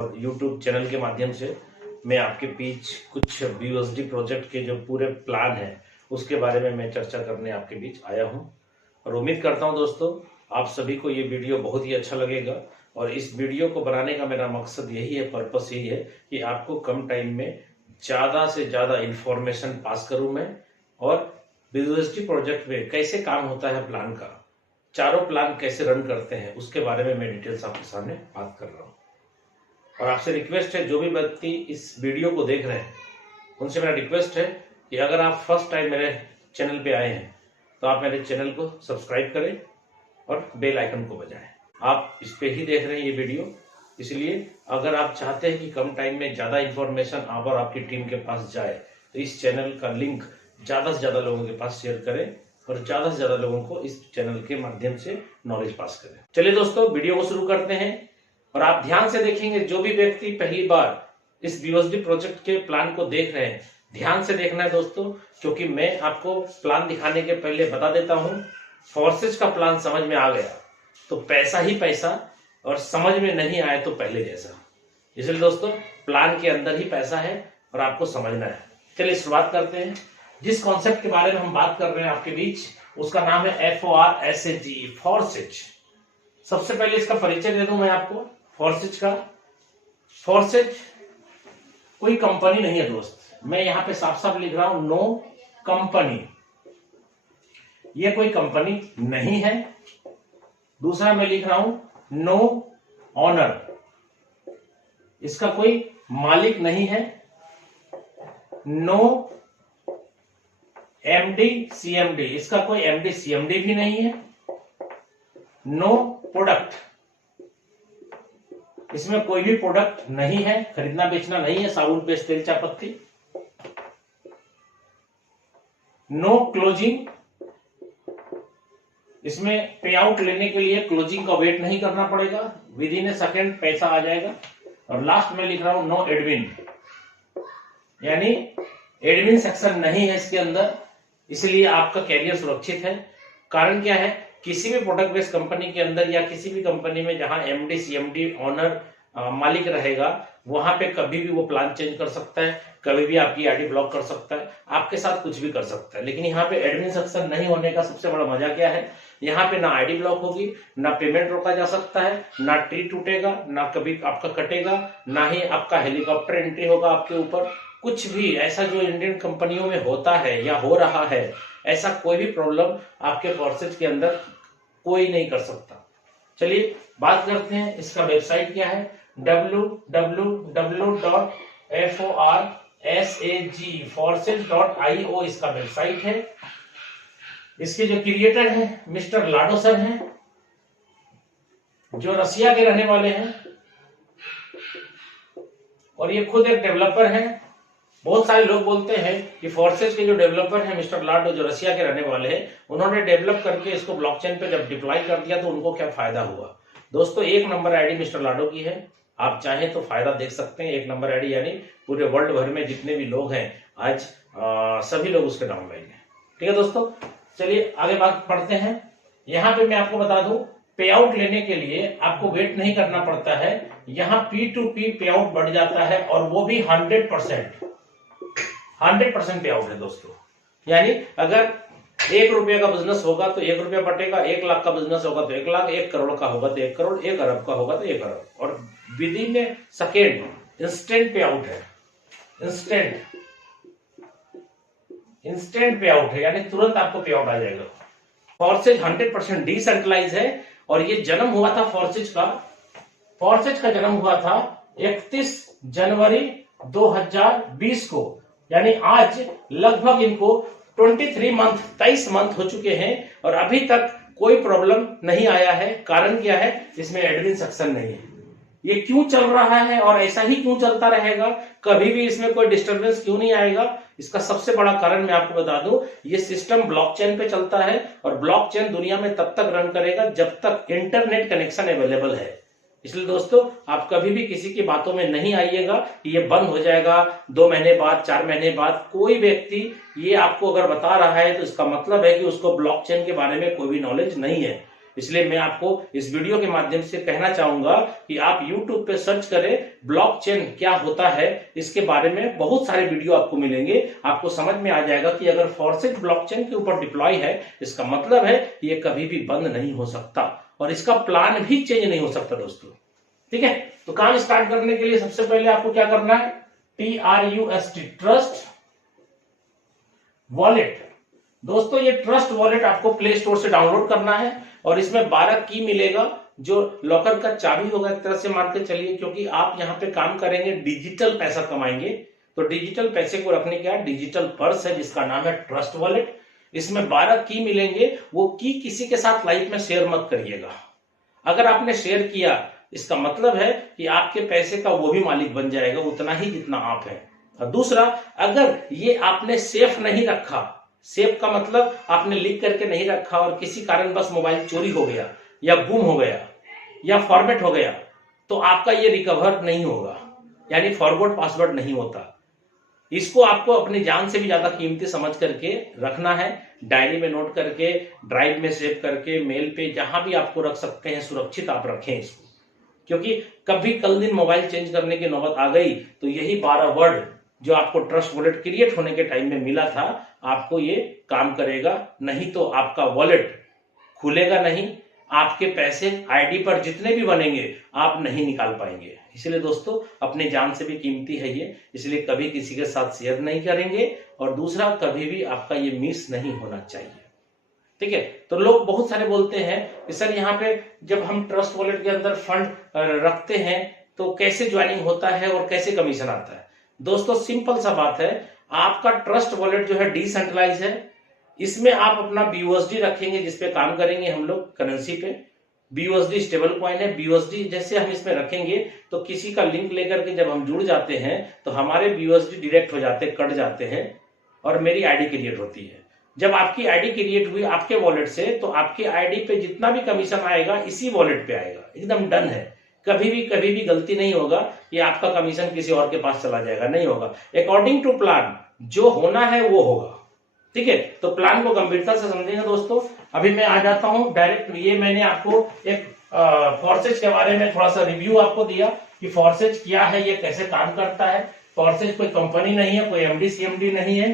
YouTube channel के माध्यम से मैं आपके बीच कुछ BUSD प्रोजेक्ट के जो पूरे प्लान है उसके बारे में मैं चर्चा करने आपके बीच आया हूं और उम्मीद करता हूं दोस्तों आप सभी को ये वीडियो बहुत ही अच्छा लगेगा। और इस वीडियो को बनाने का मेरा मकसद यही है, पर्पस यही है कि आपको कम टाइम में ज़्यादा से ज़्यादा इंफॉर्मेशन पास करूं मैं, और BUSD प्रोजेक्ट में कैसे काम होता है, प्लान का चारों प्लान कैसे रन करते हैं उसके बारे में मैं डिटेल्स आपके सामने बात कर रहा हूँ। और आपसे रिक्वेस्ट है, जो भी व्यक्ति इस वीडियो को देख रहे हैं उनसे मेरा रिक्वेस्ट है कि अगर आप फर्स्ट टाइम मेरे चैनल पे आए हैं तो आप मेरे चैनल को सब्सक्राइब करें और बेल आइकन को बजाएं। आप इस पे ही देख रहे हैं ये वीडियो, इसलिए अगर आप चाहते हैं कि कम टाइम में ज़्यादा इन्फॉर्मेशन आप और आपकी टीम के पास जाए तो इस चैनल का लिंक ज़्यादा से ज़्यादा लोगों के पास शेयर करें और ज़्यादा से ज़्यादा लोगों को इस चैनल के माध्यम से नॉलेज पास करें। चलिए दोस्तों, वीडियो को शुरू करते हैं। और आप ध्यान से देखेंगे, जो भी व्यक्ति पहली बार इस BUSD प्रोजेक्ट के प्लान को देख रहे हैं, ध्यान से देखना है दोस्तों, क्योंकि मैं आपको प्लान दिखाने के पहले बता देता हूं, फोर्सेज का प्लान समझ में आ गया तो पैसा ही पैसा, और समझ में नहीं आए तो पहले जैसा। इसलिए दोस्तों प्लान के अंदर ही पैसा है और आपको समझना है। चलिए शुरुआत करते हैं। जिस कॉन्सेप्ट के बारे में हम बात कर रहे हैं आपके बीच, उसका नाम है FORSAGE, फोर्सेज। सबसे पहले इसका परिचय दे दूं मैं आपको फोर्सेज का। फोर्सेज कोई कंपनी नहीं है दोस्त, मैं यहां पे साफ साफ लिख रहा हूं, नो कंपनी। ये कोई कंपनी नहीं है। दूसरा मैं लिख रहा हूं, नो ऑनर, इसका कोई मालिक नहीं है। नो MD CMD, इसका कोई MD CMD भी नहीं है। नो प्रोडक्ट, इसमें कोई भी प्रोडक्ट नहीं है, खरीदना बेचना नहीं है, साबुन पेस्ट तेल चायपत्ती। नो क्लोजिंग, इसमें पे आउट लेने के लिए क्लोजिंग का वेट नहीं करना पड़ेगा, विद इन ए सेकेंड पैसा आ जाएगा। और लास्ट में लिख रहा हूं, नो एडमिन, यानी एडमिन सेक्शन नहीं है इसके अंदर, इसलिए आपका कैरियर सुरक्षित है। कारण क्या है, किसी भी प्रोडक्ट बेस्ड कंपनी के अंदर या किसी भी कंपनी में जहां MD CMD ऑनर मालिक रहेगा, वहां पे कभी भी वो प्लान चेंज कर सकता है, कभी भी आपकी आईडी ब्लॉक कर सकता है, आपके साथ कुछ भी कर सकता है। लेकिन यहाँ पे एडमिन सेक्शन नहीं होने का सबसे बड़ा मजा क्या है, यहाँ पे ना आईडी ब्लॉक होगी, ना पेमेंट रोका जा सकता है, ना ट्री टूटेगा, ना कभी आपका कटेगा, ना ही आपका हेलीकॉप्टर एंट्री होगा आपके ऊपर। कुछ भी ऐसा जो इंडियन कंपनियों में होता है या हो रहा है, ऐसा कोई भी प्रॉब्लम आपके फोर्सेज के अंदर कोई नहीं कर सकता। चलिए बात करते हैं, इसका वेबसाइट क्या है, www.forsageforces.io इसका वेबसाइट है। इसके जो क्रिएटर हैं मिस्टर लाडो सर हैं, जो रसिया के रहने वाले हैं, और ये खुद एक डेवलपर हैं। बहुत सारे लोग बोलते हैं कि फोर्सेज के जो डेवलपर हैं मिस्टर लाडो, जो रसिया के रहने वाले हैं, उन्होंने डेवलप करके इसको ब्लॉकचेन पे जब डिप्लॉय कर दिया तो उनको क्या फायदा हुआ। दोस्तों एक नंबर आईडी मिस्टर लाडो की है, आप चाहें तो फायदा देख सकते हैं। एक नंबर आईडी यानी पूरे वर्ल्ड भर में जितने भी लोग हैं आज सभी लोग उसके डाउनलाइन हैं। ठीक है दोस्तों, चलिए आगे बात पढ़ते हैं। यहाँ पे मैं आपको बता दूं, पे आउट लेने के लिए आपको वेट नहीं करना पड़ता है, यहाँ P2P पे आउट बढ़ जाता है, और वो भी 100% पे आउट है दोस्तों। यानी अगर 1 रुपये का बिजनेस होगा तो 1 रुपया बटेगा, 1 लाख का बिजनेस होगा तो 1 लाख, 1 करोड़ का होगा तो 1 करोड़, 1 अरब का होगा तो 1 अरब, और with in A second instant पे आउट है। इंस्टेंट पे आउट है, यानी तुरंत आपको पे आउट आ जाएगा। फोर्सेज 100% डिसेंट्रलाइज है, और ये जन्म हुआ था फोर्सेज का जन्म हुआ था 31 जनवरी 2020 को, यानी आज लगभग इनको 23 मंथ हो चुके हैं और अभी तक कोई प्रॉब्लम नहीं आया है। कारण क्या है, इसमें एडमिन सेक्शन नहीं है। ये क्यों चल रहा है और ऐसा ही क्यों चलता रहेगा, कभी भी इसमें कोई डिस्टरबेंस क्यों नहीं आएगा, इसका सबसे बड़ा कारण मैं आपको बता दूं, ये सिस्टम ब्लॉकचेन पे चलता है, और ब्लॉकचेन दुनिया में तब तक रन करेगा जब तक इंटरनेट कनेक्शन अवेलेबल है। इसलिए दोस्तों आप कभी भी किसी की बातों में नहीं आइएगा कि ये बंद हो जाएगा 2 महीने बाद, 4 महीने बाद। कोई व्यक्ति ये आपको अगर बता रहा है तो इसका मतलब है कि उसको ब्लॉकचेन के बारे में कोई भी नॉलेज नहीं है। इसलिए मैं आपको इस वीडियो के माध्यम से कहना चाहूंगा कि आप YouTube पे सर्च करें ब्लॉकचेन क्या होता है, इसके बारे में बहुत सारे वीडियो आपको मिलेंगे। आपको समझ में आ जाएगा कि अगर फॉरेक्स ब्लॉकचेन के ऊपर डिप्लॉय है, इसका मतलब है कि ये कभी भी बंद नहीं हो सकता और इसका प्लान भी चेंज नहीं हो सकता दोस्तों। ठीक है, तो काम स्टार्ट करने के लिए सबसे पहले आपको क्या करना है, TRUST ट्रस्ट वॉलेट। दोस्तों ये ट्रस्ट वॉलेट आपको प्ले स्टोर से डाउनलोड करना है और इसमें 12 की मिलेगा जो लॉकर का चाबी होगा एक तरह से मान के चलिए, क्योंकि आप यहाँ पे काम करेंगे डिजिटल पैसा कमाएंगे। तो डिजिटल पैसे को रखने का डिजिटल पर्स है जिसका नाम है ट्रस्ट वॉलेट। इसमें 12 की मिलेंगे, वो की किसी के साथ लाइफ में शेयर मत करिएगा। अगर आपने शेयर किया इसका मतलब है कि आपके पैसे का वो भी मालिक बन जाएगा उतना ही जितना आप है। और दूसरा, अगर ये आपने सेफ नहीं रखा, सेफ का मतलब आपने लिख करके नहीं रखा और किसी कारण बस मोबाइल चोरी हो गया या गुम हो गया या फॉर्मेट हो गया, तो आपका ये रिकवर नहीं होगा, यानी फॉरवर्ड पासवर्ड नहीं होता। इसको आपको अपनी जान से भी ज्यादा कीमती समझ करके रखना है, डायरी में नोट करके, ड्राइव में सेव करके, मेल पे जहां भी आपको रख सकते हैं सुरक्षित आप रखें इसको, क्योंकि कभी कल दिन मोबाइल चेंज करने की नौबत आ गई तो यही 12 वर्ड जो आपको ट्रस्ट वॉलेट क्रिएट होने के टाइम में मिला था आपको ये काम करेगा। नहीं तो आपका वॉलेट खुलेगा नहीं, आपके पैसे आईडी पर जितने भी बनेंगे आप नहीं निकाल पाएंगे। इसलिए दोस्तों अपनी जान से भी कीमती है ये, इसलिए कभी किसी के साथ शेयर नहीं करेंगे। और दूसरा, कभी भी आपका ये मिस नहीं होना चाहिए। ठीक है, तो लोग बहुत सारे बोलते हैं कि सर यहाँ पे जब हम ट्रस्ट वॉलेट के अंदर फंड रखते हैं तो कैसे ज्वाइनिंग होता है और कैसे कमीशन आता है। दोस्तों सिंपल सा बात है, आपका ट्रस्ट वॉलेट जो है डिसेंट्रलाइज है, इसमें आप अपना BUSD रखेंगे जिसपे काम करेंगे हम लोग करेंसी पे। BUSD स्टेबल कॉइन है, BUSD जैसे हम इसमें रखेंगे तो किसी का लिंक लेकर के जब हम जुड़ जाते हैं तो हमारे BUSD डायरेक्ट हो जाते, कट जाते हैं और मेरी आईडी क्रिएट होती है। जब आपकी आईडी क्रिएट हुई आपके वॉलेट से तो आपकी आईडी पे जितना भी कमीशन आएगा इसी वॉलेट पे आएगा, एकदम डन है। कभी भी गलती नहीं होगा कि आपका कमीशन किसी और के पास चला जाएगा, नहीं होगा। अकॉर्डिंग टू प्लान जो होना है वो होगा। ठीक है, तो प्लान को गंभीरता से समझेंगे दोस्तों। अभी मैं आ जाता हूं डायरेक्ट, ये मैंने आपको एक फॉरेक्स के बारे में थोड़ा सा रिव्यू आपको दिया कि फॉरेक्स क्या है, ये कैसे काम करता है। फॉरेक्स कोई कंपनी नहीं है, कोई MD CMD नहीं है।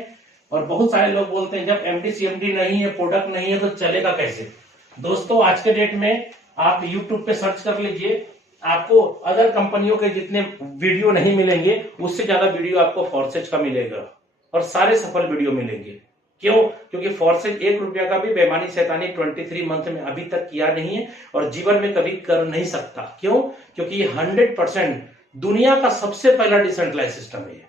और बहुत सारे लोग बोलते हैं जब MD CMD नहीं है, प्रोडक्ट नहीं है तो चलेगा कैसे। दोस्तों आज के डेट में आप YouTube पे सर्च कर लीजिए, आपको अदर कंपनियों के जितने वीडियो नहीं मिलेंगे उससे ज्यादा वीडियो आपको फॉरेक्स का मिलेगा और सारे सफल वीडियो मिलेंगे। क्यों? क्योंकि फॉरेक्स 1 रुपया का भी बेईमानी शैतानी 23 मंथ में अभी तक किया नहीं है और जीवन में कभी कर नहीं सकता। क्यों? क्योंकि ये 100% दुनिया का सबसे पहला डिसेंट्रलाइज सिस्टम है।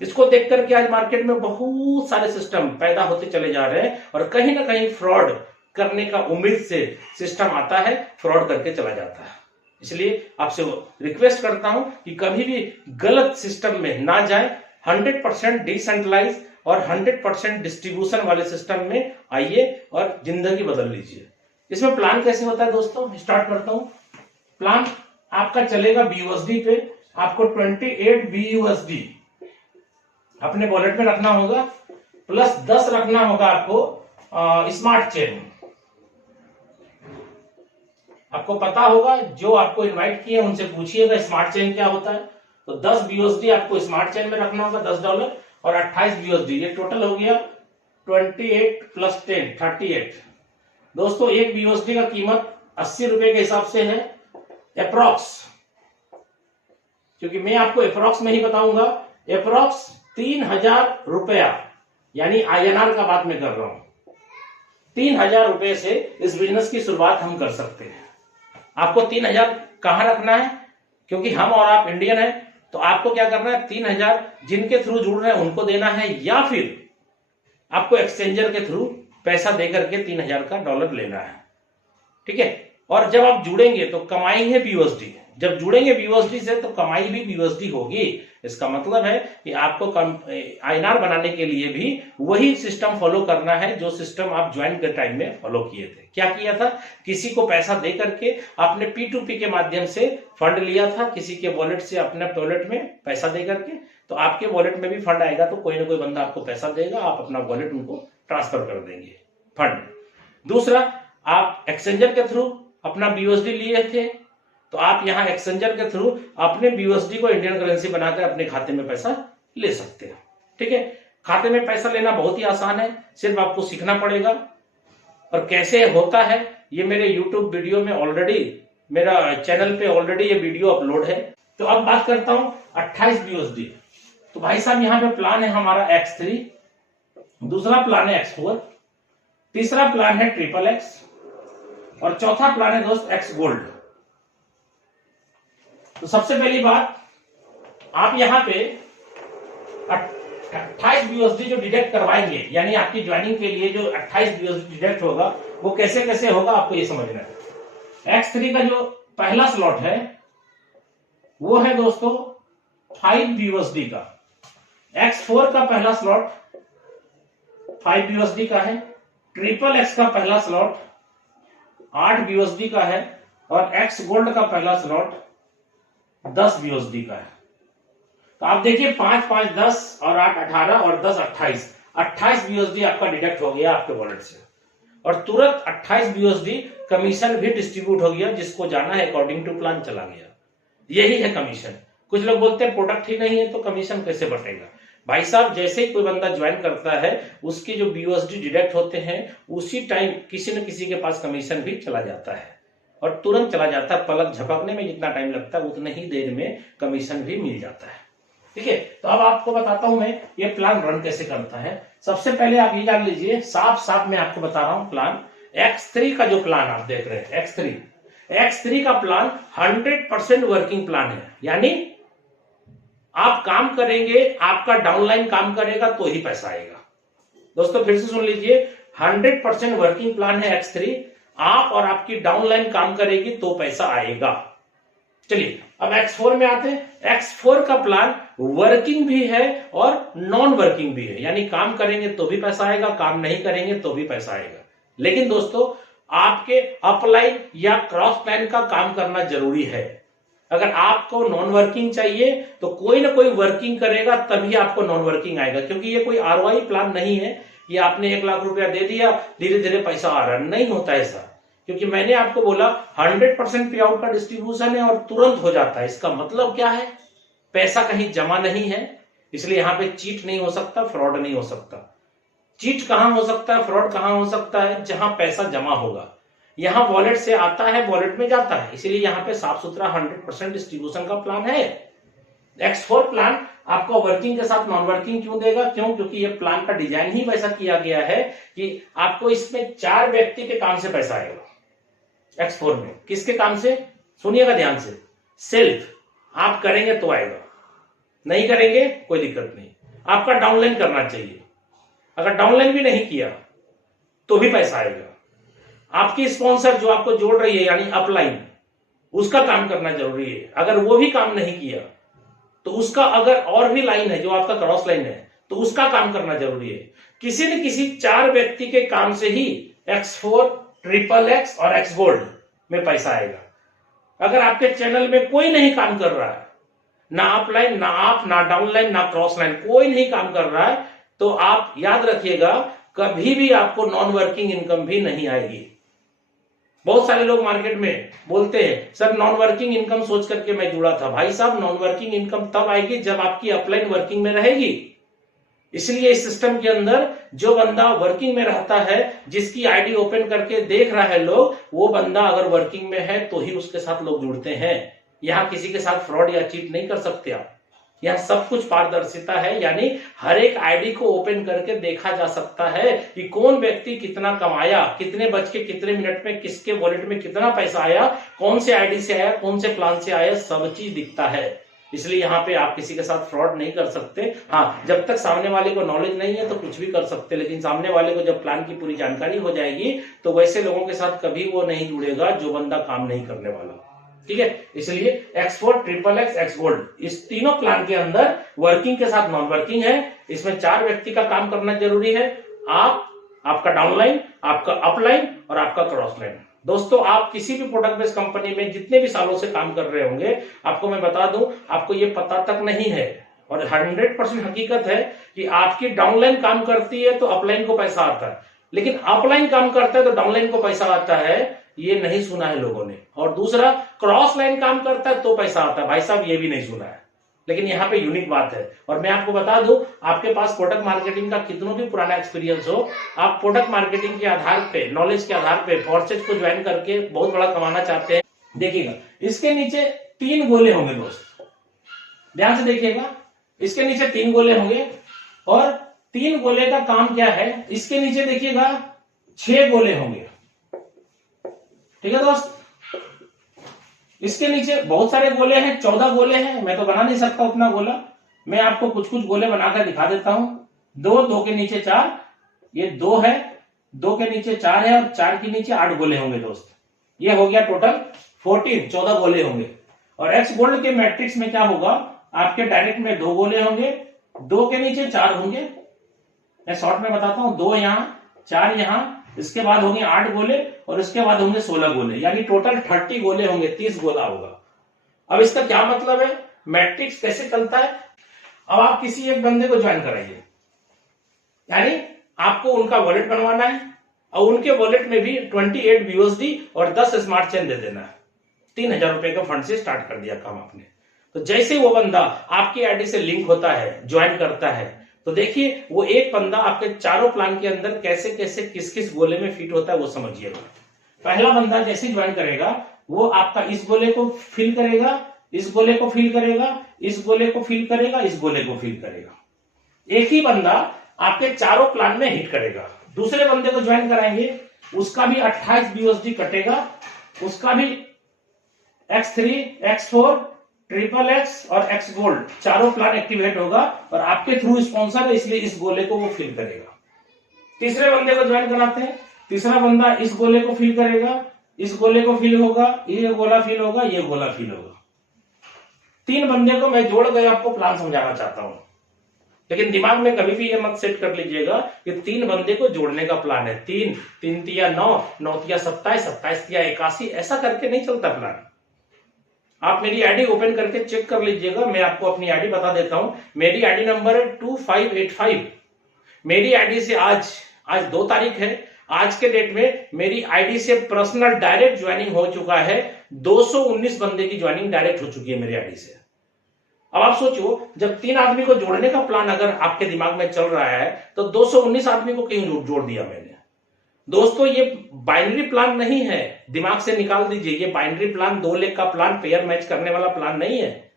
इसको देख करके आज मार्केट में बहुत सारे सिस्टम पैदा होते चले जा रहे हैं और कहीं ना कहीं फ्रॉड करने का उम्मीद से सिस्टम आता है, फ्रॉड करके चला जाता है। इसलिए आपसे रिक्वेस्ट करता हूं कि कभी भी गलत सिस्टम में ना जाए, 100% डिसेंट्रलाइज और 100% डिस्ट्रीब्यूशन वाले सिस्टम में आइए और जिंदगी बदल लीजिए। इसमें प्लान कैसे होता है दोस्तों, स्टार्ट करता हूं। प्लान आपका चलेगा BUSD पे, आपको 28 BUSD अपने वॉलेट में रखना होगा, प्लस 10 रखना होगा आपको स्मार्ट चेन। आपको पता होगा, जो आपको इनवाइट किए उनसे पूछिएगा स्मार्ट चेन क्या होता है। तो 10 BUSD आपको स्मार्ट चेन में रखना होगा, $10 और 28 BUSD, ये टोटल हो गया 28 प्लस 10 38। दोस्तों एक BUSD का कीमत 80 रुपए के हिसाब से है अप्रोक्स, क्योंकि मैं आपको अप्रोक्स में ही बताऊंगा। अप्रोक्स 3000 रुपया, यानी INR का बात मैं कर रहा हूं। 3000 रुपए से इस बिजनेस की शुरुआत हम कर सकते हैं। आपको 3000 कहां रखना है, क्योंकि हम और आप इंडियन हैं, तो आपको क्या करना है, 3000 जिनके थ्रू जुड़ रहे हैं उनको देना है, या फिर आपको एक्सचेंजर के थ्रू पैसा देकर के 3000 का डॉलर लेना है। ठीक है, और जब आप जुड़ेंगे तो कमाएंगे BUSD, जब जुड़ेंगे BUSD से तो कमाई भी BUSD होगी। इसका मतलब है कि आपको INR बनाने के लिए भी वही सिस्टम फॉलो करना है जो सिस्टम आप ज्वाइन के टाइम में फॉलो किए थे। क्या किया था, किसी को पैसा दे करके आपने P2P के माध्यम से फंड लिया था, किसी के वॉलेट से अपने वॉलेट में पैसा दे करके, तो आपके वॉलेट में भी फंड आएगा तो कोई ना कोई बंदा आपको पैसा देगा, आप अपना वॉलेट उनको ट्रांसफर कर देंगे फंड। दूसरा, आप एक्सचेंजर के थ्रू अपना बीयूएसडी लिए थे, तो आप यहाँ एक्सचेंजर के थ्रू अपने बीयूएसडी को इंडियन करेंसी बनाकर अपने खाते में पैसा ले सकते हैं। ठीक है, खाते में पैसा लेना बहुत ही आसान है, सिर्फ आपको सीखना पड़ेगा। और कैसे होता है ये मेरे YouTube वीडियो में ऑलरेडी, मेरा चैनल पे ऑलरेडी ये वीडियो अपलोड है। तो अब बात करता हूं 28 बीयूएसडी। तो भाई साहब यहाँ पे प्लान है हमारा X3, दूसरा प्लान है X4, तीसरा प्लान है XXX और चौथा प्लान है दोस्त X गोल्ड। तो सबसे पहली बात, आप यहाँ पे 28 बीयूएसडी जो डिडक्ट करवाएंगे, यानी आपकी ज्वाइनिंग के लिए जो 28 बीयूएसडी डिडक्ट होगा वो कैसे कैसे होगा आपको ये समझना है। X3 का जो पहला स्लॉट है वो है दोस्तों 5 बीयूएसडी का। X4 का पहला स्लॉट 5 बीयूएसडी का है। XXX का पहला स्लॉट 8 बीयूएसडी का है और X गोल्ड का पहला स्लॉट 10 बीयूएसडी का है। तो आप देखिए 5 5 10 और 8 18 और 10 28 बीयूएसडी आपका डिडक्ट हो गया आपके वॉलेट से, और तुरंत 28 बीयूएसडी कमीशन भी डिस्ट्रीब्यूट हो गया, जिसको जाना है अकॉर्डिंग टू प्लान चला गया। यही है कमीशन। कुछ लोग बोलते हैं प्रोडक्ट ही नहीं है तो कमीशन कैसे बटेगा। भाई साहब, जैसे ही कोई बंदा ज्वाइन करता है उसके जो बीयूएसडी डिडक्ट होते हैं उसी टाइम किसी न किसी के पास कमीशन भी चला जाता है, और तुरंत चला जाता है। पलक झपकने में जितना टाइम लगता है उतने ही देर में कमीशन भी मिल जाता है। ठीक है, तो अब आपको बताता हूं मैं ये प्लान रन कैसे करता है। सबसे पहले आप ये जान लीजिए, साफ साफ मैं आपको बता रहा हूं प्लान। X3 का जो प्लान आप देख रहे हैं X3 का प्लान 100% वर्किंग प्लान है, यानी आप काम करेंगे, आपका डाउनलाइन काम करेगा तो ही पैसा आएगा। दोस्तों फिर से सुन लीजिए, 100% वर्किंग प्लान है X3। आप और आपकी डाउनलाइन काम करेगी तो पैसा आएगा। चलिए अब X4 में आते हैं। X4 का प्लान वर्किंग भी है और नॉन वर्किंग भी है, यानी काम करेंगे तो भी पैसा आएगा, काम नहीं करेंगे तो भी पैसा आएगा। लेकिन दोस्तों आपके अपलाइन या क्रॉस लाइन का काम करना जरूरी है। अगर आपको नॉन वर्किंग चाहिए तो कोई ना कोई वर्किंग करेगा तभी आपको नॉन वर्किंग आएगा, क्योंकि ये कोई ROI प्लान नहीं है। ये आपने 1 लाख रुपया दे दिया, धीरे धीरे पैसा आ रहा, नहीं होता ऐसा। क्योंकि मैंने आपको बोला 100% पे आउट का डिस्ट्रीब्यूशन है और तुरंत हो जाता है। इसका मतलब क्या है, पैसा कहीं जमा नहीं है, इसलिए यहां पे चीट नहीं हो सकता, फ्रॉड नहीं हो सकता। चीट कहां हो सकता है, फ्रॉड कहां हो सकता है, जहां पैसा जमा होगा। यहां वॉलेट से आता है, वॉलेट में जाता है, इसीलिए यहां पे साफ सुथरा 100% डिस्ट्रीब्यूशन का प्लान है। X4 प्लान आपको वर्किंग के साथ नॉन वर्किंग क्यों देगा, क्योंकि ये प्लान का डिजाइन ही वैसा किया गया है कि आपको इसमें 4 व्यक्ति के काम से पैसा आएगा। X4 में किसके काम से, सुनिएगा ध्यान से, सेल्फ आप करेंगे तो आएगा, नहीं करेंगे कोई दिक्कत नहीं। आपका डाउनलाइन करना चाहिए, अगर डाउनलाइन भी नहीं किया तो भी पैसा आएगा। आपकी स्पॉन्सर जो आपको जोड़ रही है यानी अपलाइन, उसका काम करना जरूरी है। अगर वो भी काम नहीं किया तो उसका, अगर और भी लाइन है जो आपका क्रॉस लाइन है तो उसका काम करना जरूरी है। किसी न किसी 4 व्यक्ति के काम से ही X4, XXX और X गोल्ड में पैसा आएगा। अगर आपके चैनल में कोई नहीं काम कर रहा है, ना अपलाइन, ना आप, ना डाउनलाइन, ना क्रॉस लाइन, कोई नहीं काम कर रहा है, तो आप याद रखिएगा कभी भी आपको नॉन वर्किंग इनकम भी नहीं आएगी। बहुत सारे लोग मार्केट में बोलते हैं सर नॉन वर्किंग इनकम सोच करके मैं जुड़ा था। भाई साहब, नॉन वर्किंग इनकम तब आएगी जब आपकी अपलाइन वर्किंग में रहेगी। इसलिए इस सिस्टम के अंदर जो बंदा वर्किंग में रहता है, जिसकी आईडी ओपन करके देख रहा है लोग, वो बंदा अगर वर्किंग में है तो ही उसके साथ लोग जुड़ते हैं। यहां किसी के साथ फ्रॉड या चीट नहीं कर सकते आप। यहां सब कुछ पारदर्शिता है, यानी हर एक आईडी को ओपन करके देखा जा सकता है कि कौन व्यक्ति कितना कमाया, कितने बज के कितने मिनट में किसके वॉलेट में कितना पैसा आया, कौन से आईडी से आया, कौन से प्लान से आया, सब चीज दिखता है। इसलिए यहाँ पे आप किसी के साथ फ्रॉड नहीं कर सकते। हाँ, जब तक सामने वाले को नॉलेज नहीं है तो कुछ भी कर सकते, लेकिन सामने वाले को जब प्लान की पूरी जानकारी हो जाएगी तो वैसे लोगों के साथ कभी वो नहीं जुड़ेगा जो बंदा काम नहीं करने वाला। ठीक है, इसलिए X4, XXX, X गोल्ड, इस तीनों प्लान के अंदर वर्किंग के साथ नॉन वर्किंग है। इसमें 4 व्यक्ति का काम करना जरूरी है, आप, आपका डाउनलाइन, आपका अपलाइन और आपका क्रॉस लाइन। दोस्तों, आप किसी भी प्रोडक्ट बेस्ड कंपनी में जितने भी सालों से काम कर रहे होंगे, आपको मैं बता दूं, आपको ये पता तक नहीं है, और 100% हकीकत है कि आपकी डाउनलाइन काम करती है तो अपलाइन को पैसा आता है, लेकिन अपलाइन काम करता है तो डाउनलाइन को पैसा आता है, ये नहीं सुना है लोगों ने। और दूसरा, क्रॉस लाइन काम करता है तो पैसा आता है, भाई साहब ये भी नहीं सुना है। लेकिन यहाँ पे यूनिक बात है। और मैं आपको बता दूं, आपके पास प्रोडक्ट मार्केटिंग का कितना भी पुराना एक्सपीरियंस हो, आप प्रोडक्ट मार्केटिंग के आधार पे, नॉलेज के आधार पे फॉरसेज को ज्वाइन करके बहुत बड़ा कमाना चाहते हैं, देखिएगा इसके नीचे 3 गोले होंगे दोस्त, ध्यान से देखिएगा। इसके नीचे 3 गोले होंगे और 3 गोले का काम क्या है, इसके नीचे देखिएगा 6 गोले होंगे, ठीक है दोस्त। इसके नीचे बहुत सारे गोले हैं, 14 गोले हैं, मैं तो बना नहीं सकता उतना गोला, मैं आपको कुछ कुछ गोले बनाकर दिखा देता हूं। 2 के नीचे 4, ये 2 है, 2 के नीचे 4 है और 4 के नीचे 8 गोले होंगे दोस्त। ये हो गया टोटल 14 गोले होंगे। और एक्स गोल्ड के मैट्रिक्स में क्या होगा, आपके डायरेक्ट में 2 गोले होंगे, 2 के नीचे 4 होंगे, मैं शॉर्ट में बताता हूं, 2 यहां 4 यहां, इसके बाद होंगे 8 गोले और इसके बाद होंगे 16 गोले, यानी टोटल 30 गोले होंगे, 30 गोला होगा। अब इसका क्या मतलब है, मैट्रिक्स कैसे चलता है। अब आप किसी एक बंदे को ज्वाइन कराइए, यानी आपको उनका वॉलेट बनवाना है और उनके वॉलेट में भी 28 BUSD और 10 स्मार्ट चेन दे देना है। 3000 रुपए का फंड से स्टार्ट कर दिया काम आपने। तो जैसे वो बंदा आपकी आईडी से लिंक होता है, ज्वाइन करता है, तो देखिए वो एक बंदा आपके चारों प्लान के अंदर कैसे कैसे किस किस गोले में फिट होता है वो समझिएगा। पहला बंदा जैसे ज्वाइन करेगा वो आपका इस गोले को फिल करेगा, इस गोले को फिल करेगा, इस गोले को फिल करेगा, इस गोले को फिल करेगा। एक ही बंदा आपके चारों प्लान में हिट करेगा। दूसरे बंदे को ज्वाइन कराएंगे, उसका भी 28 BUSD कटेगा, उसका भी X3, X4, XXX और X गोल्ड चारों प्लान एक्टिवेट होगा और आपके थ्रू स्पॉन्सर है, इसलिए इस गोले को वो फिल करेगा। तीसरे बंदे को ज्वाइन कराते हैं, तीसरा बंदा इस गोले को फिल करेगा, इस गोले को फिल होगा, ये गोला फिल होगा, ये गोला फिल होगा। 3 बंदे को मैं जोड़ गए आपको प्लान समझाना चाहता हूं, लेकिन दिमाग में कभी भी ये मत सेट कर लीजिएगा कि 3 बंदे को जोड़ने का प्लान है। 3 3 तिया 9, 9 तिया 27, 27 तिया 81, ऐसा करके नहीं चलता प्लान। आप मेरी आईडी ओपन करके चेक कर लीजिएगा, मैं आपको अपनी आईडी बता देता हूं। मेरी आईडी नंबर है 2585। मेरी आईडी से आज 2 तारीख है, आज के डेट में मेरी आईडी से पर्सनल डायरेक्ट ज्वाइनिंग हो चुका है। 219 बंदे की ज्वाइनिंग डायरेक्ट हो चुकी है मेरी आईडी से। अब आप सोचो, जब 3 आदमी को जोड़ने का प्लान अगर आपके दिमाग में चल रहा है तो 219 आदमी को क्यों जोड़ दिया मैंने। दोस्तों ये बाइनरी प्लान नहीं है, दिमाग से निकाल दीजिए। ये बाइनरी प्लान 2 लेग का प्लान, पेयर मैच करने वाला प्लान नहीं है।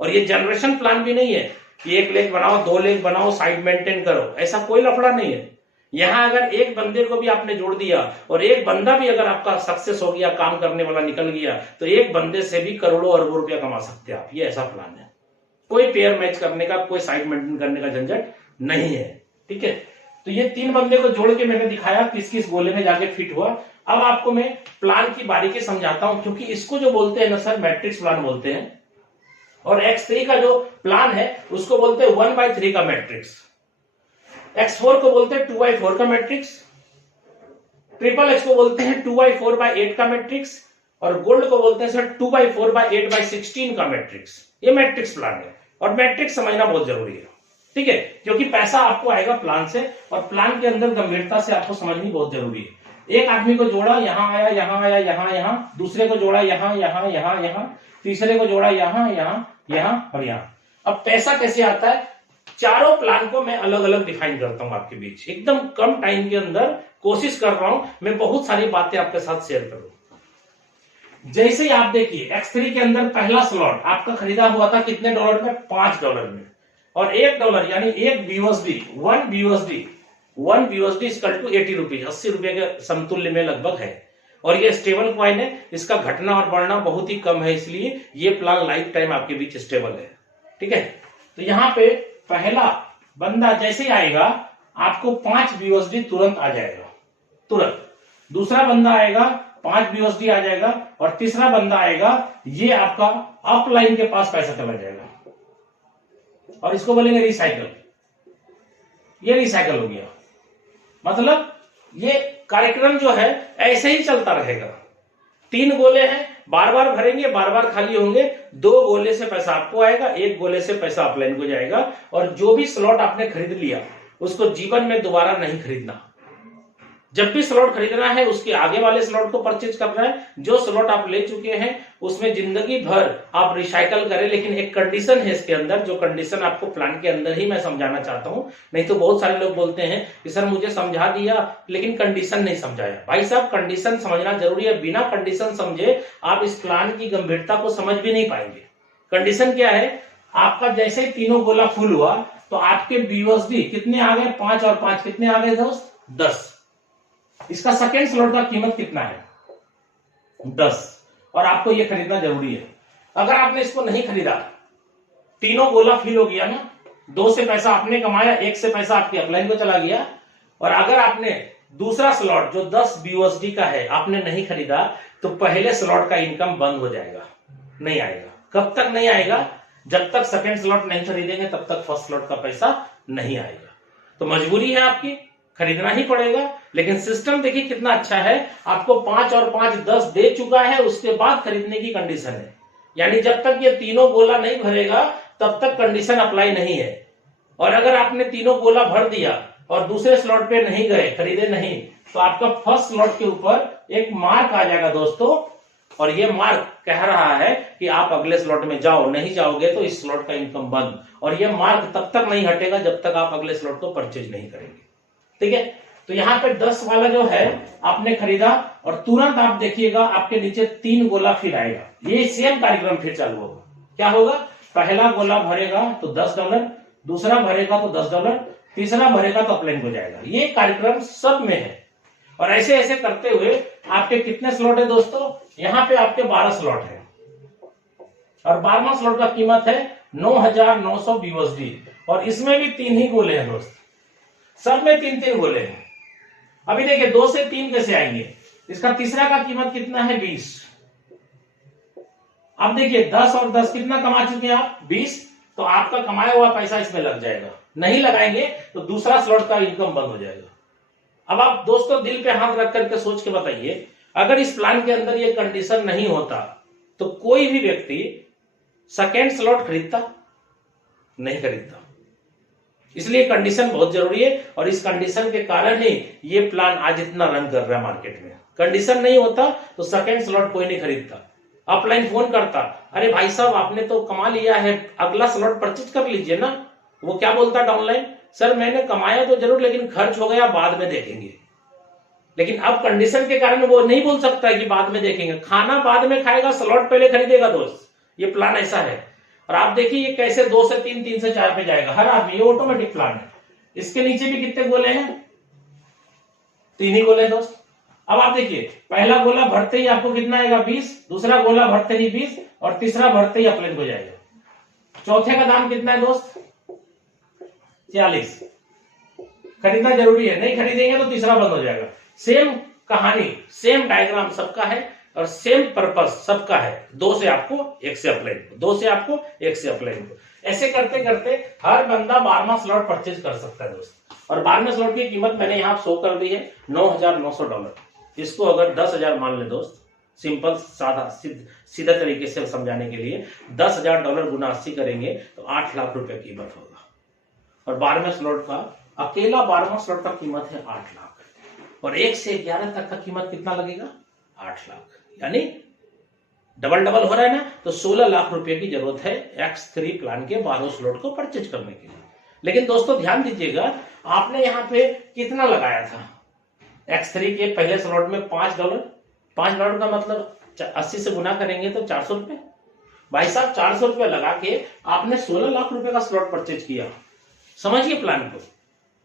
और ये जनरेशन प्लान भी नहीं है कि 1 लेग बनाओ, 2 लेग बनाओ, साइड मेंटेन करो, ऐसा कोई लफड़ा नहीं है। यहां अगर एक बंदे को भी आपने जोड़ दिया और एक बंदा भी अगर आपका सक्सेस हो गया, काम करने वाला निकल गया, तो एक बंदे से भी करोड़ों अरबों रुपया कमा सकते हैं आप। ये ऐसा प्लान है, कोई पेयर मैच करने का, कोई साइड मेंटेन करने का झंझट नहीं है, ठीक है। तो ये 3 बंदे को जोड़ के मैंने दिखाया किस किस गोले में जाके फिट हुआ। अब आपको मैं प्लान की बारीकी समझाता हूं, क्योंकि इसको जो बोलते हैं ना सर, मैट्रिक्स प्लान बोलते हैं। और X3 का जो प्लान है उसको बोलते हैं 1/3 का मैट्रिक्स। X4 को बोलते हैं 2/4 का मैट्रिक्स। XXX को बोलते हैं 2/4/8 का मैट्रिक्स। और गोल्ड को बोलते हैं सर 2/4/8/16 का मैट्रिक्स। ये मैट्रिक्स प्लान है और मैट्रिक्स समझना बहुत जरूरी है, ठीक है, क्योंकि पैसा आपको आएगा प्लान से और प्लान के अंदर गंभीरता से आपको समझनी बहुत जरूरी है। एक आदमी को जोड़ा, यहां आया, यहां आया, यहां, दूसरे को जोड़ा यहां, यहां, तीसरे को जोड़ा यहां, यहां और यहां। अब पैसा कैसे आता है, चारों प्लान को मैं अलग अलग डिफाइन करता हूं आपके बीच, एकदम कम टाइम के अंदर कोशिश कर रहा हूं मैं बहुत सारी बातें आपके साथ शेयर करूं। जैसे ही आप देखिए X3 के अंदर पहला स्लॉट आपका खरीदा हुआ था कितने डॉलर में, $5 में। और $1 यानी 1 BUSD, 1 BUSD equal to 80 rupees, 80 रुपए के समतुल्य में लगभग है। और ये स्टेबल कॉइन है, इसका घटना और बढ़ना बहुत ही कम है, इसलिए ये प्लान लाइफ टाइम आपके बीच स्टेबल है, ठीक है। तो यहाँ पे पहला बंदा जैसे आएगा आपको 5 BUSD तुरंत आ जाएगा, तुरंत। दूसरा बंदा आएगा 5 BUSD आ जाएगा और तीसरा बंदा आएगा, ये आपका अपलाइन के पास पैसा चला जाएगा और इसको बोलेंगे रिसाइकल। ये रिसाइकल हो गया, मतलब ये कार्यक्रम जो है ऐसे ही चलता रहेगा। 3 गोले हैं, बार बार भरेंगे, बार बार खाली होंगे। 2 गोले से पैसा आपको आएगा, 1 गोले से पैसा अपलाइन को जाएगा। और जो भी स्लॉट आपने खरीद लिया उसको जीवन में दोबारा नहीं खरीदना, जब भी स्लॉट खरीदना है उसके आगे वाले स्लॉट को परचेज करना है। जो स्लॉट आप ले चुके हैं उसमें जिंदगी भर आप रिसाइकल करें, लेकिन एक कंडीशन है इसके अंदर, जो कंडीशन आपको प्लान के अंदर ही मैं समझाना चाहता हूं। नहीं तो बहुत सारे लोग बोलते हैं कि सर मुझे समझा दिया लेकिन कंडीशन नहीं समझाया। भाई साहब कंडीशन समझना जरूरी है, बिना कंडीशन समझे आप इस प्लान की गंभीरता को समझ भी नहीं पाएंगे। कंडीशन क्या है, आपका जैसे ही तीनों गोला फुल हुआ तो आपके बीओएसडी कितने आ गए, 5 और 5 कितने आ गए दोस्त, 10। इसका सेकेंड स्लॉट का कीमत कितना है, 10, और आपको यह खरीदना जरूरी है। अगर आपने इसको नहीं खरीदा, तीनों गोला फिल हो गया ना, 2 से पैसा आपने कमाया, 1 से पैसा आपके अपलाइन को चला गया। और अगर आपने दूसरा स्लॉट जो 10 बीओएसडी का है आपने नहीं खरीदा, तो पहले स्लॉट का इनकम बंद हो जाएगा, नहीं आएगा। कब तक नहीं आएगा, जब तक सेकेंड स्लॉट नहीं खरीदेंगे तब तक फर्स्ट स्लॉट का पैसा नहीं आएगा। तो मजबूरी है आपकी, खरीदना ही पड़ेगा। लेकिन सिस्टम देखिए कितना अच्छा है, आपको 5 और 5 10 दे चुका है, उसके बाद खरीदने की कंडीशन है। यानी जब तक ये तीनों गोला नहीं भरेगा तब तक कंडीशन अप्लाई नहीं है। और अगर आपने तीनों गोला भर दिया और दूसरे स्लॉट पे नहीं गए, खरीदे नहीं, तो आपका फर्स्ट स्लॉट के ऊपर एक मार्क आ जाएगा दोस्तों, और ये मार्क कह रहा है कि आप अगले स्लॉट में जाओ, नहीं जाओगे तो इस स्लॉट का इनकम बंद। और ये मार्क तब तक नहीं हटेगा जब तक आप अगले स्लॉट को परचेज नहीं करेंगे। ठीक है, तो यहाँ पे 10 वाला जो है आपने खरीदा और तुरंत आप देखिएगा आपके नीचे 3 गोला फिर आएगा। ये सेम कार्यक्रम फिर चालू होगा। क्या होगा, पहला गोला भरेगा तो $10, दूसरा भरेगा तो $10, तीसरा भरेगा तो अपलाइन हो जाएगा। ये कार्यक्रम सब में है। और ऐसे ऐसे करते हुए आपके कितने स्लॉट है दोस्तों, यहाँ पे आपके 12 स्लॉट है और 12वां स्लॉट का कीमत है 9,900 बीओएसडी। और इसमें भी 3 ही गोले हैं दोस्त, सब में 3-3 गोले हैं। अभी देखिए 2 से 3 कैसे आएंगे, इसका तीसरा का कीमत कितना है, 20। अब देखिए 10 और 10 कितना कमा चुके हैं आप, 20। तो आपका कमाया हुआ पैसा इसमें लग जाएगा। नहीं लगाएंगे तो दूसरा स्लॉट का इनकम बंद हो जाएगा। अब आप दोस्तों दिल पे हाथ रख करके सोच के बताइए, अगर इस प्लान के अंदर ये कंडीशन नहीं होता तो कोई भी व्यक्ति सेकेंड स्लॉट खरीदता, नहीं खरीदता। इसलिए कंडीशन बहुत जरूरी है और इस कंडीशन के कारण ही ये प्लान आज इतना रन कर रहा है मार्केट में। कंडीशन नहीं होता तो सेकेंड स्लॉट कोई नहीं खरीदता। अपलाइन फोन करता, अरे भाई साहब आपने तो कमा लिया है, अगला स्लॉट परचेज कर लीजिए ना। वो क्या बोलता डाउनलाइन, सर मैंने कमाया तो जरूर लेकिन खर्च हो गया, बाद में देखेंगे। लेकिन अब कंडीशन के कारण वो नहीं बोल सकता कि बाद में देखेंगे। खाना बाद में खाएगा, स्लॉट पहले खरीदेगा दोस्त। ये प्लान ऐसा है। और आप देखिए ये कैसे 2 से 3, 3 से 4 पे जाएगा हर आदमी। ये ऑटोमेटिक प्लान है। इसके नीचे भी कितने गोले हैं, 3 ही गोले दोस्त। अब आप देखिए पहला गोला भरते ही आपको कितना आएगा, 20, दूसरा गोला भरते ही 20 और तीसरा भरते ही अपलाइन हो जाएगा। चौथे का दाम कितना है दोस्त, 40। खरीदना जरूरी है, नहीं खरीदेंगे तो तीसरा बंद हो जाएगा। सेम कहानी, सेम डायग्राम सबका है और सेम पर्पस सबका है। 2 से आपको 1 से अपलाइन, 2 से आपको 1 से अपलाइन। ऐसे करते करते हर बंदा 12वां स्लॉट परचेज कर सकता है दोस्त। और 12वें स्लॉट की कीमत मैंने यहाँ शो कर दी है, $9,900। इसको अगर 10,000 मान ले दोस्त, सिंपल सादा सीधा तरीके से समझाने के लिए, $10,000 गुना 80 करेंगे तो 8 लाख रुपए कीमत होगा। और 12वें स्लॉट का अकेला 12वां स्लॉट का कीमत है 8 लाख। और 1 से 11 तक का कीमत कितना लगेगा, 8 लाख। यानी डबल डबल हो रहा है ना। तो 16 लाख रुपए की जरूरत है X3 प्लान के 12 स्लॉट को परचेज करने के लिए। लेकिन दोस्तों ध्यान दीजिएगा, आपने यहाँ पे कितना लगाया था, X3 के पहले स्लॉट में $5। $5 का मतलब 80 से गुना करेंगे तो 400 रुपए। भाई साहब 400 रुपए लगा के आपने 16 लाख रुपए का स्लॉट परचेज किया। समझिए प्लान को,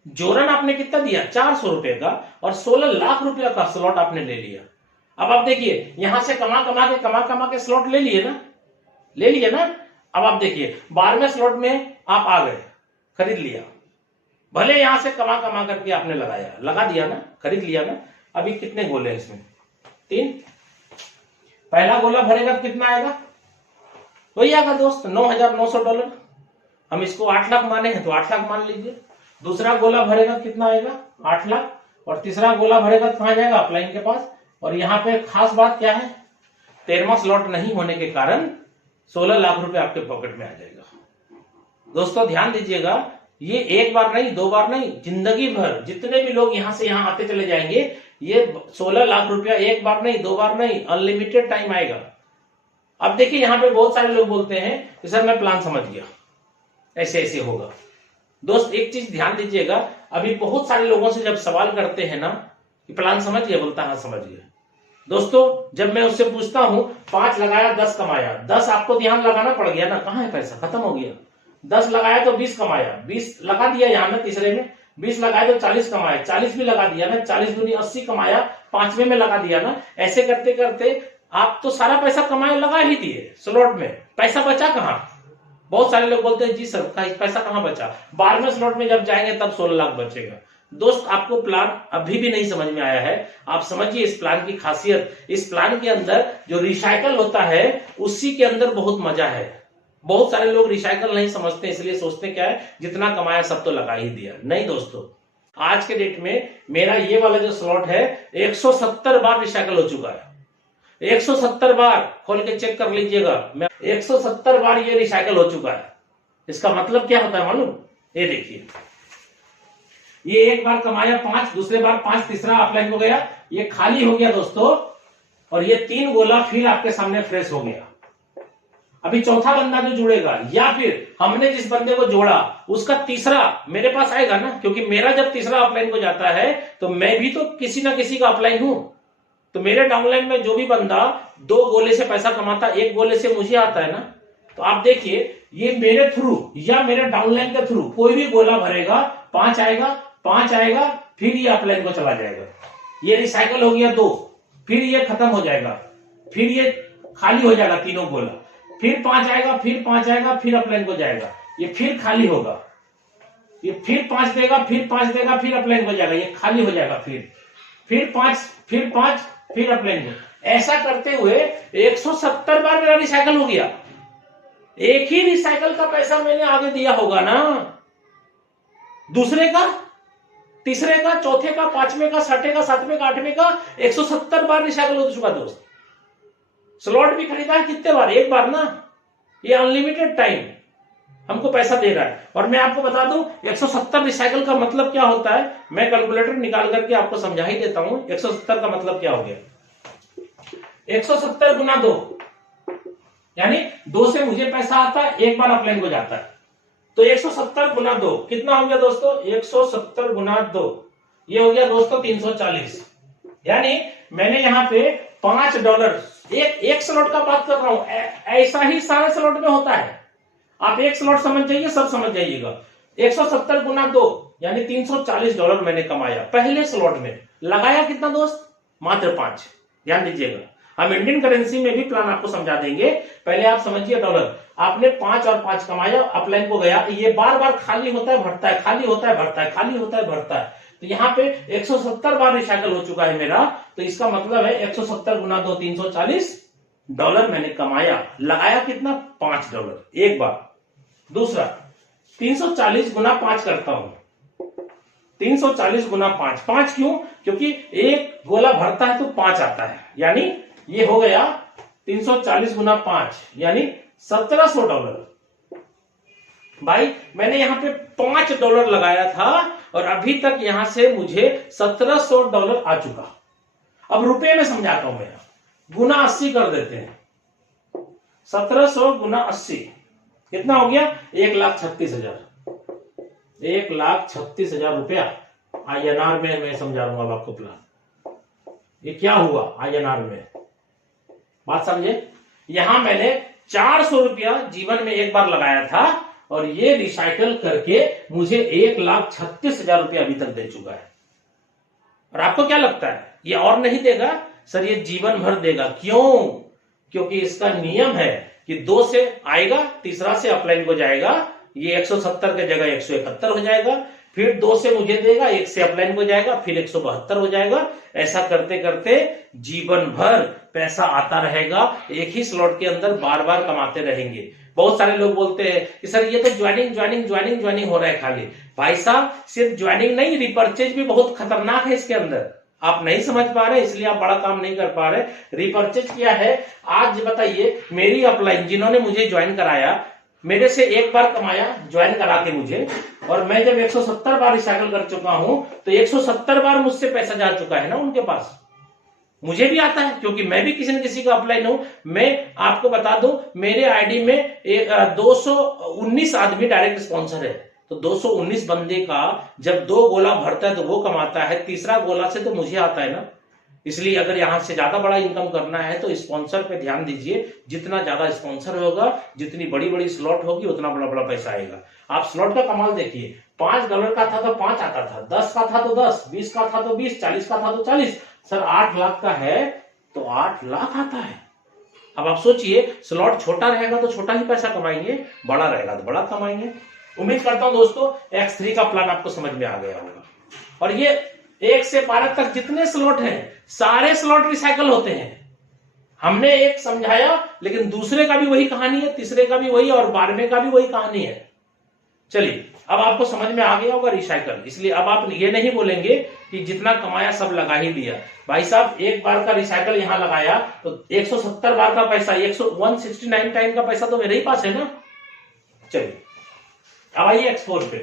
जोरन आपने कितना दिया, 400 रुपए का, और 16 लाख रुपए का स्लॉट आपने ले लिया। अब आप देखिए यहां से कमा के स्लॉट ले लिए ना। अब आप देखिए 12वें स्लॉट में आप आ गए, खरीद लिया। भले यहां से कमा करके आपने लगा दिया ना, खरीद लिया ना। अभी कितने गोले हैं इसमें, 3। पहला गोला भरेगा तो कितना आएगा, वही आएगा दोस्त, $9,900। हम इसको 8 लाख माने हैं तो 8 लाख मान लीजिए। दूसरा गोला भरेगा कितना आएगा, 8 लाख। और तीसरा गोला भरेगा तो कहां जाएगा, अपलाइन के पास। और यहाँ पे खास बात क्या है, 13वां स्लॉट नहीं होने के कारण 16 लाख रुपए आपके पॉकेट में आ जाएगा। दोस्तों ध्यान दीजिएगा, ये एक बार नहीं, दो बार नहीं, जिंदगी भर जितने भी लोग यहां से यहां आते चले जाएंगे, ये 16 लाख रुपया एक बार नहीं, दो बार नहीं, अनलिमिटेड टाइम आएगा। अब देखिए यहाँ पे बहुत सारे लोग बोलते हैं कि सर मैं प्लान समझ गया, ऐसे ऐसे होगा। दोस्त एक चीज ध्यान दीजिएगा, अभी बहुत सारे लोगों से जब सवाल करते हैं ना कि प्लान समझ गया, बोलता हाँ समझ गया। दोस्तों जब मैं उससे पूछता हूं 5 लगाया 10 कमाया, 10 आपको ध्यान लगाना पड़ गया ना, कहाँ है पैसा, खत्म हो गया। 10 लगाया तो 20 कमाया, 20 लगा दिया यहाँ ना तीसरे में, 20 लगाया तो 40 कमाया, 40 भी लगा दिया ना, 40 दूनी 80 कमाया, 5वें में लगा दिया ना। ऐसे करते करते आप तो सारा पैसा कमाए लगा ही दिए स्लॉट में, पैसा बचा कहाँ। बहुत सारे लोग बोलते हैं जी सर पैसा कहाँ बचा, 12वें स्लॉट में जब जाएंगे तब 16 लाख बचेगा। दोस्त आपको प्लान अभी भी नहीं समझ में आया है, आप समझिए इस प्लान की खासियत। इस प्लान के अंदर जो रिसाइकल होता है उसी के अंदर बहुत मजा है। बहुत सारे लोग रिसाइकल नहीं समझते, इसलिए सोचते क्या है जितना कमाया सब तो लगा ही दिया। नहीं दोस्तों, आज के डेट में मेरा ये वाला जो स्लॉट है 170 बार रिसाइकल हो चुका है। 170 बार खोल के चेक कर लीजिएगा, मैं 170 बार ये रिसाइकल हो चुका है। इसका मतलब क्या होता है मालूम, ये देखिए, ये एक बार कमाया 5, दूसरे बार 5, तीसरा अपलाइन हो गया, ये खाली हो गया दोस्तों, और ये 3 गोला फिर आपके सामने फ्रेश हो गया। अभी चौथा बंदा जो जुड़ेगा या फिर हमने जिस बंदे को जोड़ा उसका तीसरा मेरे पास आएगा ना, क्योंकि मेरा जब तीसरा अपलाइन को जाता है तो मैं भी तो किसी ना किसी का अपलाइन हूं। तो मेरे डाउनलाइन में जो भी बंदा 2 गोले से पैसा कमाता, 1 गोले से मुझे आता है ना, तो आप देखिए ये मेरे थ्रू या मेरे डाउनलाइन के थ्रू कोई भी गोला भरेगा, 5 आएगा, 5 आएगा, फिर ये अपलाइन को चला जाएगा। ये रिसाइकल हो गया 2, फिर ये खत्म हो जाएगा, फिर ये खाली हो जाएगा तीनों गोला, फिर 5 आएगा, फिर 5 आएगा, फिर अपलाइन को जाएगा, ये फिर खाली होगा, ये फिर 5 देगा, फिर 5 देगा, फिर अपलाइन को जाएगा, ये खाली हो जाएगा, फिर 5, फिर 5, फिर अपलाइन को। ऐसा करते हुए 170 बार मेरा रिसाइकल हो गया। एक ही रिसाइकल का पैसा मैंने आगे दिया होगा ना, दूसरे का, तीसरे का, चौथे का, 5वें का, 6वें का, 7वें का, 8वें का 170 बार रिसाइकल हो चुका दोस्त। स्लॉट भी खरीदा है कितने बार, एक बार ना। ये अनलिमिटेड टाइम हमको पैसा दे रहा है। और मैं आपको बता दूं 170 रिसाइकल का मतलब क्या होता है, मैं कैलकुलेटर निकाल करके आपको समझा ही देता हूं। 170 का मतलब क्या हो गया, 170 गुना 2, यानी 2 से मुझे पैसा आता है, एक बार अपलाइन को जाता है, तो 170 गुना 2 कितना हो गया दोस्तों, 170 गुना 2 ये हो गया दोस्तों 340। यानी मैंने यहाँ पे $5 एक स्लॉट का बात कर रहा हूं, ऐसा ही सारे स्लॉट में होता है। आप एक स्लॉट समझ जाइए, सब समझ जाइएगा। 170 गुना 2 यानी $340 मैंने कमाया पहले स्लॉट में। लगाया कितना दोस्त, मात्र 5। ध्यान दीजिएगा, हम इंडियन करेंसी में भी प्लान आपको समझा देंगे, पहले आप समझिए डॉलर। आपने 5 और 5 कमाया, अपलाइन को गया, ये बार बार खाली होता है भरता है, खाली होता है भरता है, खाली होता है भरता है। तो यहाँ पे 170 बार रिसाइकल हो चुका है मेरा, तो इसका मतलब है 170 गुना 2 $340 मैंने कमाया। लगाया कितना, $5 एक बार। दूसरा 340 गुना 5 करता हूं, 340 गुना 5, 5 क्यों, क्योंकि एक गोला भरता है तो 5 आता है, यानी ये हो गया 340 गुना 5 यानी $1700। भाई मैंने यहाँ पे $5 लगाया था और अभी तक यहां से मुझे $1700 आ चुका। अब रुपए में समझाता हूं मैं, गुना 80 कर देते हैं। 1700 गुना 80 कितना हो गया, 1,36,000। 1,36,000 रुपया INR में मैं समझा रहा हूं अब आपको प्लान। ये क्या हुआ INR में, बात समझे। यहां मैंने 400 रुपया जीवन में एक बार लगाया था और ये रिसाइकल करके मुझे 1,36,000 रुपया अभी तक दे चुका है। और आपको क्या लगता है ये और नहीं देगा, सर ये जीवन भर देगा। क्यों, क्योंकि इसका नियम है कि 2 से आएगा, तीसरा से अपलाइन को जाएगा, ये 170 के जगह 171 हो जाएगा, फिर 2 से मुझे देगा, 1 से अपलाइन को जाएगा, फिर 172 हो जाएगा। ऐसा करते करते जीवन भर पैसा आता रहेगा, एक ही स्लॉट के अंदर बार बार कमाते रहेंगे। बहुत सारे लोग बोलते हैं कि सर ये तो ज्वाइनिंग हो रहा है खाली। भाई साहब सिर्फ ज्वाइनिंग नहीं, रिपर्चेज भी बहुत खतरनाक है इसके अंदर। आप नहीं समझ पा रहे इसलिए आप बड़ा काम नहीं कर पा रहे। रिपर्चेज क्या है, आज बताइए मेरी अपलाइन जिन्होंने मुझे ज्वाइन कराया, मेरे से एक बार कमाया ज्वाइन करा के मुझे, और मैं जब 170 बार रिसाइकल कर चुका हूं तो 170 बार मुझसे पैसा जा चुका है ना उनके पास। मुझे भी आता है क्योंकि मैं भी किसी न किसी का अपलाइन हूं। मैं आपको बता दूं, मेरे आईडी में 219 आदमी डायरेक्ट स्पॉन्सर है। तो 219 बंदे का जब 2 गोला भरता है तो वो कमाता है, तीसरा गोला से तो मुझे आता है ना। इसलिए अगर यहां से ज्यादा बड़ा इनकम करना है तो स्पॉन्सर पे ध्यान दीजिए। जितना ज्यादा स्पॉन्सर होगा, जितनी बड़ी बड़ी स्लॉट होगी, उतना बड़ा बड़ा पैसा आएगा। आप स्लॉट का कमाल देखिए, $5 का था तो 5 आता था, 10 का था तो 10, 20 का था तो 20, 40 का था तो 40। सर 8 लाख का है तो 8 लाख आता है। अब आप सोचिए, स्लॉट छोटा रहेगा तो छोटा ही पैसा कमाएंगे, बड़ा रहेगा तो बड़ा कमाएंगे। उम्मीद करता हूं दोस्तों X3 का प्लान आपको समझ में आ गया होगा। और ये 1 से 12 तक जितने स्लॉट हैं, सारे स्लॉट रिसाइकल होते हैं। हमने एक समझाया, लेकिन दूसरे का भी वही कहानी है, तीसरे का भी वही, और 12वें का भी वही कहानी है। चलिए, अब आपको समझ में आ गया होगा रिसाइकल। इसलिए अब आप ये नहीं बोलेंगे कि जितना कमाया सब लगा ही दिया। भाई साहब, एक बार का रिसाइकल यहां लगाया तो 170 बार का पैसा, 169 टाइम का पैसा तो मेरे ही पास है ना। चलिए, अब आइए X4 पे।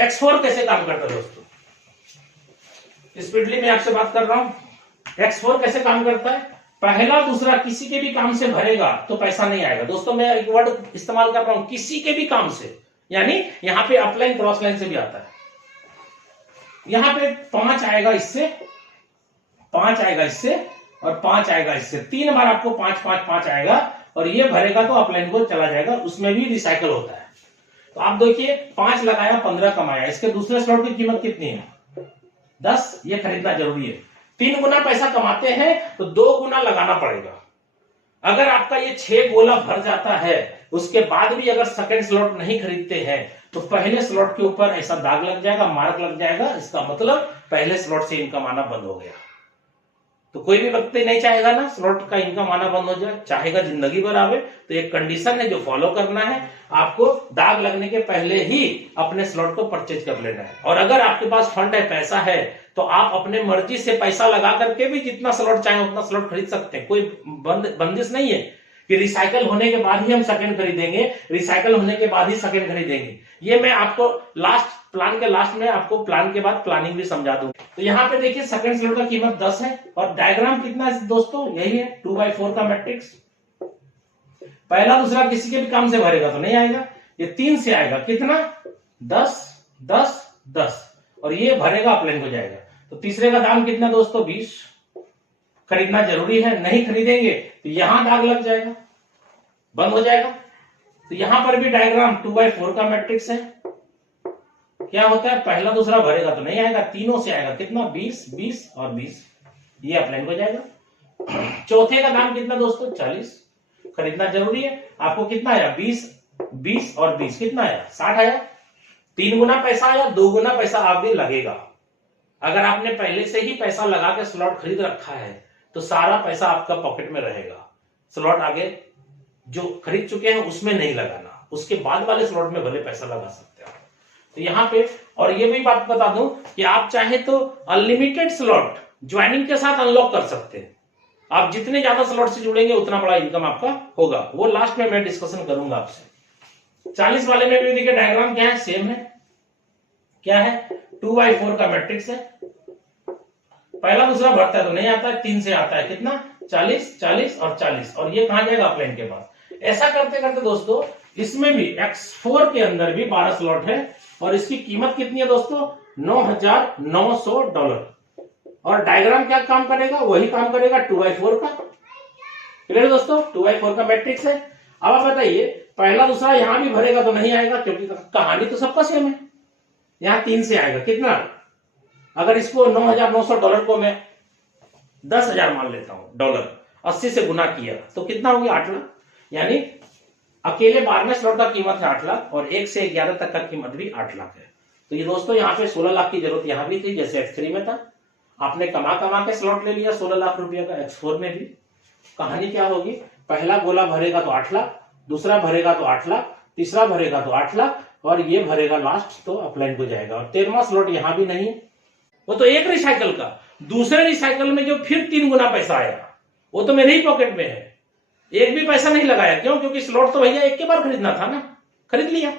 X4 कैसे काम करता है दोस्तों? स्पीडली मैं आपसे बात कर रहा हूं। X4 कैसे काम करता है? पहला दूसरा किसी के भी काम से भरेगा तो पैसा नहीं आएगा। दोस्तों, मैं एक वर्ड इस्तेमाल कर रहा हूं, किसी के भी काम से, यानी यहां पे अपलाइन क्रॉस लाइन से भी आता है। यहां पे 5 आएगा इससे, 5 आएगा इससे, और 5 आएगा इससे। 3 बार आपको 5 5 5 आएगा, और ये भरेगा तो अपलाइन को चला जाएगा, उसमें भी रिसाइकल होता है। तो आप देखिए, 5 लगाया, 15 कमाया। इसके दूसरे स्लॉट की कीमत कितनी है? 10। ये खरीदना जरूरी है। 3 गुना पैसा कमाते हैं तो 2 गुना लगाना पड़ेगा। अगर आपका ये 6 गोला भर जाता है, उसके बाद भी अगर सेकंड स्लॉट नहीं खरीदते हैं तो पहले स्लॉट के ऊपर ऐसा दाग लग जाएगा, मार्क लग जाएगा। इसका मतलब पहले स्लॉट से इनकम आना बंद हो गया। तो कोई भी व्यक्ति नहीं चाहेगा ना स्लॉट का इनकम आना बंद हो जाए, चाहेगा जिंदगी भर आवे। तो एक कंडीशन है जो फॉलो करना है, आपको दाग लगने के पहले ही अपने स्लॉट को परचेज कर लेना है। और अगर आपके पास फंड है, पैसा है, तो आप अपने मर्जी से पैसा लगा करके भी जितना स्लॉट चाहे उतना स्लॉट खरीद सकते हैं। कोई बंदिश नहीं है कि रिसाइकल होने के बाद ही हम सेकंड खरीदेंगे, रिसाइकल होने के बाद ही सेकंड खरीदेंगे। ये मैं आपको प्लान के लास्ट में आपको प्लान के बाद प्लानिंग भी समझा दूं। तो यहाँ पे देखिए, सेकंड स्लॉट का कीमत 10 है, और डायग्राम कितना है दोस्तों? यही है, 2/4 का मैट्रिक्स। पहला दूसरा किसी के भी काम से भरेगा तो नहीं आएगा, ये 3 से आएगा। कितना? 10 10 10, और ये भरेगा अपलाइन को जाएगा। तो तीसरे का दाम कितना दोस्तों? 20। खरीदना जरूरी है, नहीं खरीदेंगे तो यहां दाग लग जाएगा, बंद हो जाएगा। तो यहां पर भी डायग्राम 2/4 का मैट्रिक्स है। क्या होता है? पहला दूसरा भरेगा तो नहीं आएगा, तीनों से आएगा। कितना? 20 20 और 20, ये अपलाइन को जाएगा। चौथे का दाम कितना दोस्तों? 40। खरीदना जरूरी है। आपको कितना आया? 20 20 और 20, कितना आया? 60 आया। 3 गुना पैसा आया, 2 गुना पैसा आगे लगेगा। अगर आपने पहले से ही पैसा लगा के स्लॉट खरीद रखा है तो सारा पैसा आपका पॉकेट में रहेगा। स्लॉट आगे जो खरीद चुके हैं उसमें नहीं लगाना, उसके बाद वाले स्लॉट में भले पैसा लगा सकते हैं। तो यहाँ पे, और ये भी बात बता दूं कि आप चाहे तो अनलिमिटेड स्लॉट ज्वाइनिंग के साथ अनलॉक कर सकते हैं। आप जितने ज्यादा स्लॉट से जुड़ेंगे उतना बड़ा इनकम आपका होगा। वो लास्ट में मैं डिस्कशन करूंगा आपसे। 40 वाले में भी देखिए डायग्राम क्या है? सेम है। क्या है? 2/4 का मैट्रिक्स है। पहला दूसरा भरता है तो नहीं आता है, 3 से आता है। कितना? 40 40 और 40, और ये कहां जाएगा? अपलाइन के पास। ऐसा करते करते दोस्तों इसमें भी X4 के अंदर भी 12 स्लॉट है, और इसकी कीमत कितनी है दोस्तों? $9,900। और डायग्राम क्या काम करेगा? वही काम करेगा 2/4 का। क्लियर दोस्तों? 2/4 का मैट्रिक्स है। अब आप बताइए, पहला दूसरा यहां भी भरेगा तो नहीं आएगा, क्योंकि कहानी तो सबका सेम है। यहां 3 से आएगा। कितना? अगर इसको $9,900 को मैं 10,000 मान लेता हूं डॉलर, 80 से गुना किया तो कितना हो गया? 8 लाख। यानी अकेले 12वें स्लॉट का कीमत है 8 लाख, और 1 से 11 तक का कीमत भी 8 लाख है। तो ये दोस्तों यहाँ पे 16 लाख की जरूरत यहां भी थी, जैसे X3 में था। आपने कमा के स्लॉट ले लिया 16 लाख रुपया का। X4 में भी कहानी क्या होगी? पहला गोला भरेगा तो 8 लाख, दूसरा भरेगा तो 8 लाख, तीसरा भरेगा तो 8 लाख, और ये भरेगा लास्ट तो अपलाइन को जाएगा। और 13वां स्लॉट यहां भी नहीं, वो तो एक रिसाइकल का। दूसरे रिसाइकल में जो फिर 3 गुना पैसा आया वो तो मेरे ही पॉकेट में है। एक भी पैसा नहीं लगाया। क्यों? क्योंकि स्लॉट तो भैया एक के बार खरीदना था ना। खरीद लिया।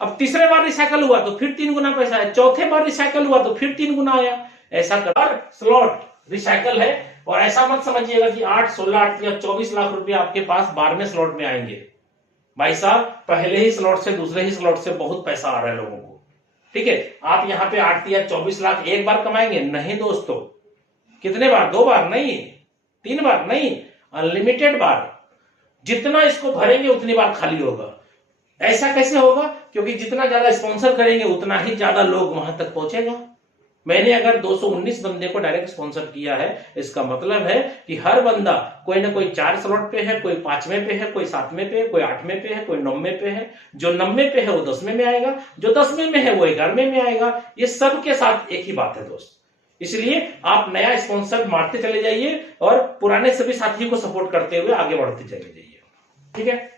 अब तीसरे बार रिसाइकल हुआ तो फिर 3 गुना पैसा है, चौथे बार रिसाइकल हुआ तो फिर 3 गुना आया। ऐसा कर स्लॉट रिसाइकल है। और ऐसा मत समझिएगा कि 8, 16, 8 या 24 लाख रुपए आपके पास 12वें स्लॉट में आएंगे। भाई साहब, पहले ही स्लॉट से दूसरे ही स्लॉट से बहुत पैसा आ रहा है लोगों को। ठीक है, आप यहाँ पे 8 या 24 लाख एक बार कमाएंगे? नहीं दोस्तों। कितने बार? 2 बार नहीं, 3 बार नहीं, अनलिमिटेड बार। जितना इसको भरेंगे उतनी बार खाली होगा। ऐसा कैसे होगा? क्योंकि जितना ज्यादा स्पॉन्सर करेंगे उतना ही ज्यादा लोग वहां तक पहुंचेगा। मैंने अगर 219 बंदे को डायरेक्ट स्पॉन्सर किया है, इसका मतलब है कि हर बंदा कोई ना कोई 4 स्लॉट पे है, कोई 5वें पे है, कोई 7वें पे है, कोई 8वें पे है, कोई 9वें पे है। जो 9वें पे है वो 10वें में आएगा, जो 10वें में है वो 11वें में आएगा। ये सब के साथ एक ही बात है दोस्त। इसलिए आप नया स्पॉन्सर मारते चले जाइए और पुराने सभी साथियों को सपोर्ट करते हुए आगे बढ़ते चले जाइए। ठीक है,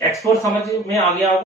एक्सपोर्ट समझ में आ गया।